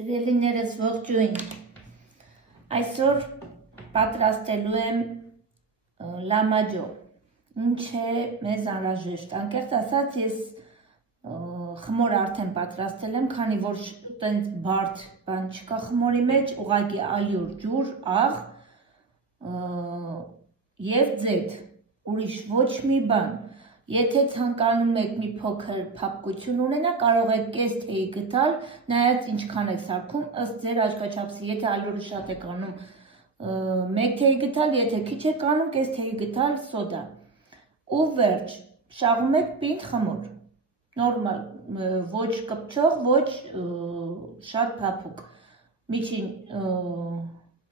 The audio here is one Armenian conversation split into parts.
Սիրելիներս ողջույն, այսօր պատրաստելու եմ լամաջո, ինչ է մեզ անհրաժեշտ, անկեղծ ասած ես խմոր արդեն պատրաստել եմ, քանի որ տենց բարդ բան չկա խմորի մեջ, ուղղակի ալյուր, ջուր, աղ և ձեթ, ուրիշ ոչ մի բան, եթե ցանկանում եք մի փոքր փափկություն ունենա, կարող եք կես թեյի գտալ, նայած ինչքան եք սարքում, ըստ ձեր աչքաչափսի, եթե ալյուրը շատ եք անում, 1 թեյ գտալ, եթե քիչ եք անում, կես թեյի գտալ սոդա։ Ու վերջ, շաղում եք պինդ խմոր, նորմալ, ոչ կպչող, ոչ շատ փափուկ, միջին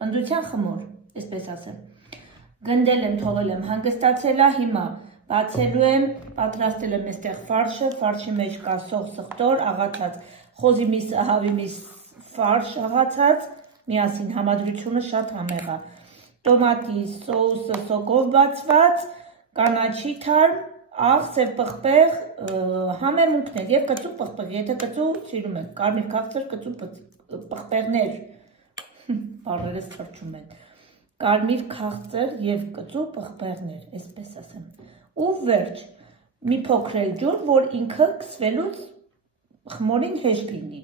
պնդության խմոր, այսպես ասեմ։ Գնդել եմ, թողել եմ, հանգստացել է, հիմա բացելու եմ, պատրաստել եմ այստեղ ֆարշը, ֆարշի մեջ կա սող սխտոր, աղացած, խոզի միս, ահավի միս ֆարշ աղացած, միասին համադրությունը շատ համեղ է։ Տոմատի սոուսը սոկով բացված, կանաչի թարմ, աղ, սև պղպեղ, համեմունքներ և կծու պղպեղ, եթե կծու սիրում եք, կարմիր քաղցր կծու պղպեղներ, բառերս թրջում են, կարմիր քաղցր և կծու պղպեղներ, այսպես ասեմ։ Ու վերջ, մի փոքր ջուր, որ ինքը կսվելուց խմորին հեշտ լինի։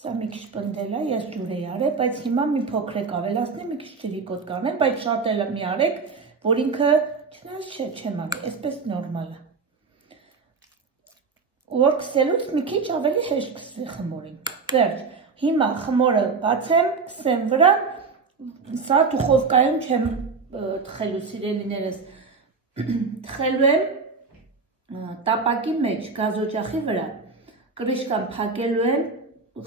Սա մի քիչ պնդել է, ես ջուր էի արել, բայց հիմա մի փոքր ավելացնեմ, մի քիչ ջրիկոտ կանեմ, բայց շատ էլ մի արեք, որ ինքը չնայած չեմ անի, այսպես նորմալ է։ Որ կսելուց մի քիչ ավելի հեշտ կսվի խմորին։ Վերջ, հիմա խմորը բացեմ, կսեմ վրա, սա դուխովկայում չեմ թխելու սիրելիներս, թխելու եմ տապակի մեջ, գազօջախի վրա, կրիշկան փակելու եմ,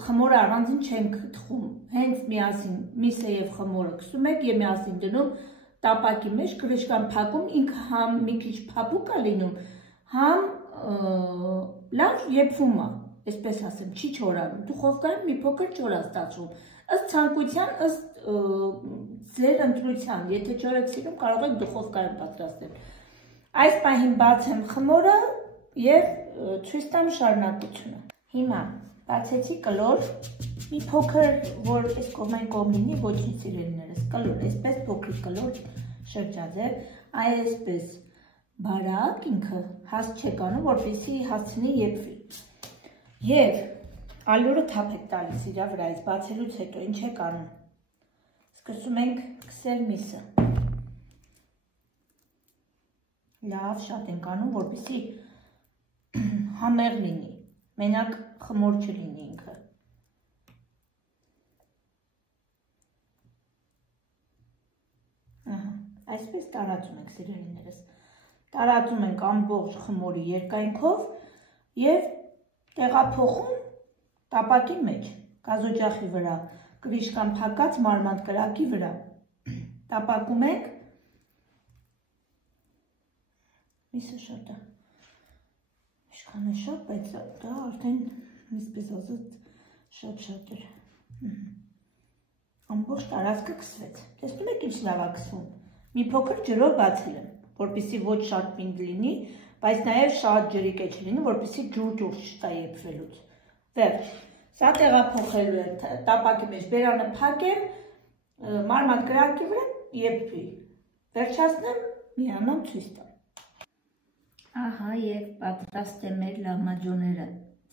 խմորը առանձին չենք թխում, հենց միասին միսը և խմորը կսում եք և միասին դնում տապակի մեջ, կրիշկան փակում, ինքը համ մի քիչ փափուկ է լինում, համ լավ եփվում է, այսպես ասեմ, չի չորանում, դուխովկայում մի փոքր չոր է ստացվում, ըստ ցանկության, ըստ ձեր ընտրության, եթե չոր եք սիրում, կարող եք դուխովկայում պատրաստել։ Այս պահին բացեմ խմորը և ցույց տամ շարունակությունը։ Հիմա բացեցի կլոր, մի փոքր, որ այս կողմեն կողմ լինի, ոչինչ սիրելիներս, կլոր, այսպես փոքրիկ կլոր շրջաձև, այսպես բարակ ինքը հաստ չեք անում, որպեսզի հասցնի եփվի։ Եվ ալյուրը թափ եք տալիս իրա վրայից, բացելուց հետո ինչ եք անում։ Սկսում ենք քսել միսը։ Լավ, շատ ենք անում, որպեսզի համեղ լինի, մենակ խմոր չլինի ինքը։ Այսպես տարածում ենք սիրելիներս, տարածում ենք ամբողջ խմորի երկայնքով և տեղափոխում տապակի մեջ, գազօջախի վրա, կրիշկան փակած մարմանդ կրակի վրա, տապակում ենք, միսը շատ է, ինչքան է շատ, բայց դա արդեն իսպես ասած շատ էր, ամբողջ տարածքը կսվեց, տեսնում եք ինչ լավ է կսվում, մի փոքր ջրով բացել եմ, որպեսզի ոչ շատ պինդ լինի, բայց նաև շատ ջրիկ է չլինի, որպեսզի ջուր չտա եփվելուց, վերջ, սա տեղափոխելու եմ տապակի մեջ, բերանը փակեմ, մարմանդ կրակի վրա եփվի, վերջացնեմ, միանամ ցույց տամ։ Ահա և պատրաստ է մեր լամաջոները,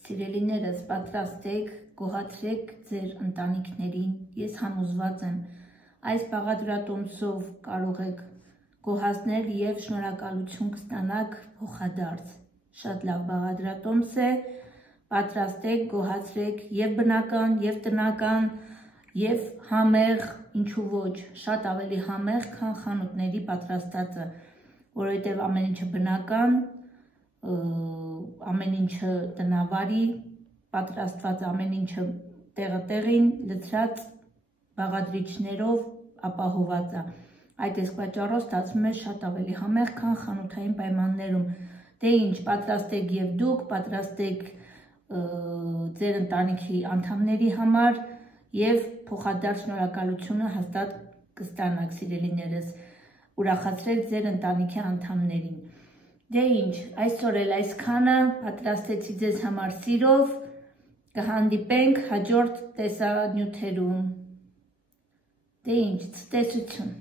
սիրելիներս պատրաստեք, գոհացրեք ձեր ընտանիքներին, ես համոզված եմ, այս բաղադրատոմսով կարող եք գոհացնել և շնորհակալություն կստանաք փոխադարձ, շատ լավ բաղադրատոմս է, պատրաստեք, գոհացրեք և բնական, և տնական, և համեղ, ինչու ոչ, շատ ավելի համեղ, քան խանութների պատրաստածը, որովհետև ամեն ինչը բնական, ամեն ինչը տնավարի, պատրաստված ամեն ինչը տեղը տեղին, լցրած բաղադրիչներով ապահոված է, այդ այս պատճառով ստացվում է շատ ավելի համեղ, քան խանութային պայմաններում, դե ինչ, պատրաստեք և դուք, պատրաստեք ձեր ընտանիքի անդամների համար և փոխադարձ շնորհակալությունը հաստատ կստանաք սիրելիներս, ուրախացրեք ձեր ընտանիքի անդամներին։ Դե ինչ, այսօր էլ այսքանը, պատրաստեցի ձեզ համար սիրով, Կհանդիպենք հաջորդ տեսանյութերում։ Դե ինչ, ցտեսություն։